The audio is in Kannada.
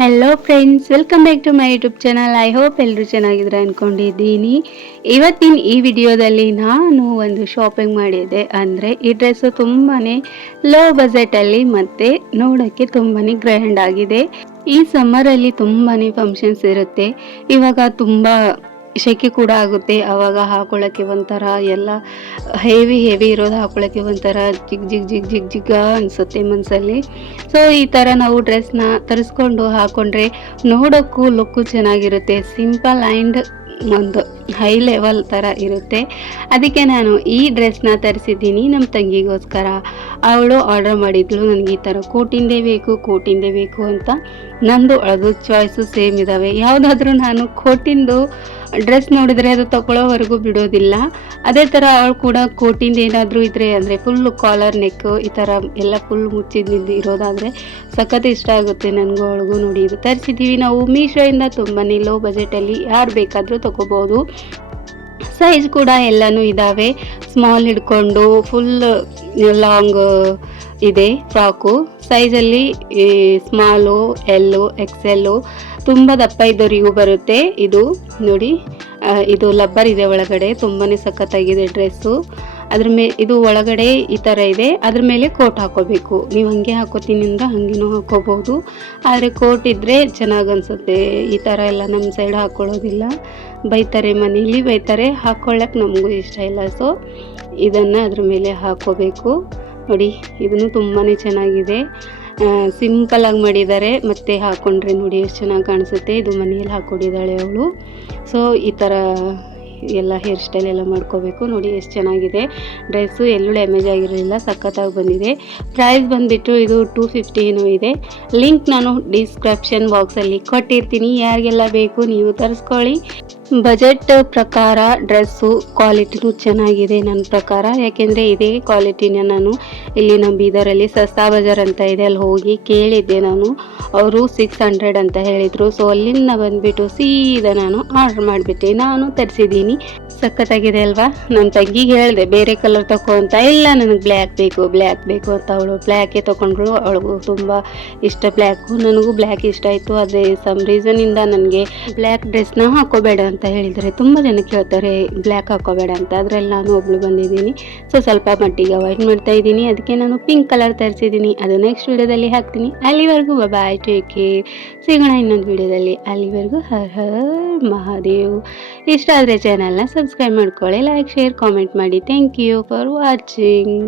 Hello friends, welcome back to my YouTube channel. I hope ಎಲ್ಲರೂ ಚೆನ್ನಾಗಿದ್ರೆ ಅಂದ್ಕೊಂಡಿದ್ದೀನಿ. ಇವತ್ತಿನ ಈ ವಿಡಿಯೋದಲ್ಲಿ ನಾನು ಒಂದು ಶಾಪಿಂಗ್ ಮಾಡಿದ್ದೆ. ಅಂದರೆ ಈ ಡ್ರೆಸ್ಸು ತುಂಬಾ ಲೋ ಬಜೆಟಲ್ಲಿ ಮತ್ತು ನೋಡೋಕ್ಕೆ ತುಂಬಾ ಗ್ರ್ಯಾಂಡ್ ಆಗಿದೆ. ಈ ಸಮ್ಮರಲ್ಲಿ ತುಂಬಾ ಫಂಕ್ಷನ್ಸ್ ಇರುತ್ತೆ. ಇವಾಗ ತುಂಬ ಸೆಕೆ ಕೂಡ ಆಗುತ್ತೆ. ಆವಾಗ ಹಾಕೊಳ್ಳೋಕ್ಕೆ ಒಂಥರ ಎಲ್ಲ ಹೆವಿ ಇರೋದು ಹಾಕೊಳ್ಳೋಕ್ಕೆ ಒಂಥರ ಜಿಗ್ ಜಿಗ್ ಜಿಗ್ ಜಿಗ್ ಜಿಗ್ಗ ಅನಿಸುತ್ತೆ ಮನಸ್ಸಲ್ಲಿ. ಸೊ ಈ ಥರ ನಾವು ಡ್ರೆಸ್ನ ತರಿಸ್ಕೊಂಡು ಹಾಕ್ಕೊಂಡ್ರೆ ನೋಡೋಕ್ಕೂ ಲುಕ್ಕು ಚೆನ್ನಾಗಿರುತ್ತೆ. ಸಿಂಪಲ್ ಆ್ಯಂಡ್ ಒಂದು ಹೈ ಲೆವೆಲ್ ಥರ ಇರುತ್ತೆ. ಅದಕ್ಕೆ ನಾನು ಈ ಡ್ರೆಸ್ನ ತರಿಸಿದ್ದೀನಿ ನಮ್ಮ ತಂಗಿಗೋಸ್ಕರ. ಅವಳು ಆರ್ಡರ್ ಮಾಡಿದ್ಳು, ನನಗೆ ಈ ಥರ ಕೋಟಿಂದೇ ಬೇಕು ಅಂತ. ನಂದು ಅದು ಚಾಯ್ಸು ಸೇಮ್ ಇದ್ದಾವೆ. ಯಾವುದಾದ್ರೂ ನಾನು ಕೋಟಿಂದು ಡ್ರೆಸ್ ನೋಡಿದರೆ ಅದು ತಗೊಳ್ಳೋವರೆಗೂ ಬಿಡೋದಿಲ್ಲ. ಅದೇ ಥರ ಅವಳು ಕೂಡ ಕೋಟಿಂದ ಏನಾದರೂ ಇದ್ದರೆ, ಅಂದರೆ ಫುಲ್ಲು ಕಾಲರ್ ನೆಕ್ಕು ಈ ಥರ ಎಲ್ಲ ಫುಲ್ ಮುಚ್ಚಿದ್ದು ಇರೋದಾದರೆ ಸಖತ್ ಇಷ್ಟ ಆಗುತ್ತೆ ನನಗೂ ಅವಳಿಗೂ. ನೋಡಿ, ಇದು ತರಿಸಿದ್ದೀವಿ ನಾವು ಮೀಶೋಯಿಂದ. ತುಂಬಾ ಲೋ ಬಜೆಟಲ್ಲಿ ಯಾರು ಬೇಕಾದರೂ ತೊಗೋಬೋದು. ಸೈಜ್ ಕೂಡ ಎಲ್ಲನೂ ಇದ್ದಾವೆ, ಸ್ಮಾಲ್ ಹಿಡ್ಕೊಂಡು ಫುಲ್ ಲಾಂಗ್ ಇದೆ ಫ್ರಾಕು. ಸೈಜಲ್ಲಿ ಸ್ಮಾಲು, ಎಲ್ಲು, ಎಕ್ಸೆಲ್ಲು, ತುಂಬ ದಪ್ಪ ಇದ್ದವರಿಗೂ ಬರುತ್ತೆ. ಇದು ನೋಡಿ, ಇದು ಲಬ್ಬರ್ ಇದೆ ಒಳಗಡೆ, ತುಂಬಾ ಸಖತ್ತಾಗಿದೆ ಡ್ರೆಸ್ಸು. ಇದು ಒಳಗಡೆ ಈ ಥರ ಇದೆ. ಅದ್ರ ಮೇಲೆ ಕೋಟ್ ಹಾಕೋಬೇಕು. ನೀವು ಹಂಗೆ ಹಾಕೋತೀನಿ ಅಂದ್ರೆ ಹಂಗೇನೂ ಹಾಕೋಬಹುದು. ಆದರೆ ಕೋಟ್ ಇದ್ದರೆ ಚೆನ್ನಾಗಿ ಅನಿಸುತ್ತೆ. ಈ ಥರ ಎಲ್ಲ ನಮ್ಮ ಸೈಡ್ ಹಾಕ್ಕೊಳ್ಳೋದಿಲ್ಲ, ಬೈತಾರೆ, ಮನೇಲಿ ಬೈತಾರೆ, ಹಾಕ್ಕೊಳ್ಳೋಕೆ ನಮಗೂ ಇಷ್ಟ ಇಲ್ಲ. ಸೊ ಇದನ್ನು ಅದ್ರ ಮೇಲೆ ಹಾಕೋಬೇಕು. ನೋಡಿ, ಇದನ್ನು ತುಂಬಾ ಚೆನ್ನಾಗಿದೆ. ಸಿಂಪಲಾಗಿ ಮಾಡಿದ್ದಾರೆ. ಮತ್ತು ಹಾಕ್ಕೊಂಡ್ರೆ ನೋಡಿ ಎಷ್ಟು ಚೆನ್ನಾಗಿ ಕಾಣಿಸುತ್ತೆ. ಇದು ಮನೆಯಲ್ಲಿ ಹಾಕ್ಕೊಂಡಿದ್ದಾಳೆ ಅವಳು. ಸೊ ಈ ಥರ ಎಲ್ಲ ಹೇರ್ ಸ್ಟೈಲ್ ಎಲ್ಲ ಮಾಡ್ಕೋಬೇಕು. ನೋಡಿ ಎಷ್ಟು ಚೆನ್ನಾಗಿದೆ ಡ್ರೆಸ್ಸು, ಎಲ್ಲೂ ಡ್ಯಾಮೇಜ್ ಆಗಿರಲಿಲ್ಲ, ಸಖತ್ತಾಗಿ ಬಂದಿದೆ. ಪ್ರೈಸ್ ಬಂದುಬಿಟ್ಟು ಇದು 250 ಏನೋ ಇದೆ. ಲಿಂಕ್ ನಾನು ಡಿಸ್ಕ್ರಿಪ್ಷನ್ ಬಾಕ್ಸಲ್ಲಿ ಕೊಟ್ಟಿರ್ತೀನಿ. ಯಾರಿಗೆಲ್ಲ ಬೇಕು ನೀವು ತರಿಸ್ಕೊಳ್ಳಿ. ಬಜೆಟ್ ಪ್ರಕಾರ ಡ್ರೆಸ್ಸು ಕ್ವಾಲಿಟಿನೂ ಚೆನ್ನಾಗಿದೆ ನನ್ನ ಪ್ರಕಾರ. ಯಾಕೆಂದರೆ ಇದೇ ಕ್ವಾಲಿಟಿನ ನಾನು ಇಲ್ಲಿ ನಮ್ಮ ಬೀದರಲ್ಲಿ ಸಸ್ತಾ ಬಜಾರ್ ಅಂತ ಇದೆ, ಅಲ್ಲಿ ಹೋಗಿ ಕೇಳಿದ್ದೆ ನಾನು. ಅವರು 600 ಅಂತ ಹೇಳಿದರು. ಸೊ ಅಲ್ಲಿಂದ ಬಂದುಬಿಟ್ಟು ಸೀದಾ ನಾನು ಆರ್ಡ್ರ್ ಮಾಡಿಬಿಟ್ಟೆ, ನಾನು ತರಿಸಿದ್ದೀನಿ. ಸಖತ್ತಾಗಿದೆ ಅಲ್ವಾ? ನನ್ನ ತಂಗಿಗೆ ಹೇಳಿದೆ ಬೇರೆ ಕಲರ್ ತಗೋ ಅಂತ. ಇಲ್ಲ, ನನಗೆ ಬ್ಲ್ಯಾಕ್ ಬೇಕು ಅಂತ ಅವಳು ಬ್ಲ್ಯಾಕೇ ತೊಗೊಂಡ್ರು. ಅವಳಿಗೂ ತುಂಬ ಇಷ್ಟ ಬ್ಲ್ಯಾಕು, ನನಗೂ ಬ್ಲ್ಯಾಕ್ ಇಷ್ಟ ಆಯಿತು. ಅದೇ ಸಮ್ ರೀಸನಿಂದ ನನಗೆ ಬ್ಲ್ಯಾಕ್ ಡ್ರೆಸ್ನ ಹಾಕೋಬೇಡ ಅಂತ ಹೇಳಿದರೆ ತುಂಬ ಜನ ಕೇಳ್ತಾರೆ ಬ್ಲ್ಯಾಕ್ ಹಾಕೋಬೇಡ ಅಂತ. ಅದರಲ್ಲಿ ನಾನು ಒಬ್ಳು ಬಂದಿದ್ದೀನಿ. ಸೊ ಸ್ವಲ್ಪ ಮಟ್ಟಿಗೆ ಅವಾಯ್ಡ್ ಮಾಡ್ತಾ ಇದ್ದೀನಿ. ಅದಕ್ಕೆ ನಾನು ಪಿಂಕ್ ಕಲರ್ ತರಿಸಿದ್ದೀನಿ. ಅದು ನೆಕ್ಸ್ಟ್ ವಿಡಿಯೋದಲ್ಲಿ ಹಾಕ್ತೀನಿ. ಅಲ್ಲಿವರೆಗೂ ಬಾಯ್, ಟೇಕ್ ಕೇರ್. ಸಿಗೋಣ ಇನ್ನೊಂದು ವಿಡಿಯೋದಲ್ಲಿ. ಅಲ್ಲಿವರೆಗೂ ಹರ್ ಹರ್ ಮಹಾದೇವ್. ಇಷ್ಟ ಆದರೆ ಚಾನಲ್ನ ಸಬ್ಸ್ಕ್ರೈಬ್ ಮಾಡ್ಕೊಳ್ಳಿ, ಲೈಕ್, ಶೇರ್, ಕಾಮೆಂಟ್ ಮಾಡಿ. Thank you for watching.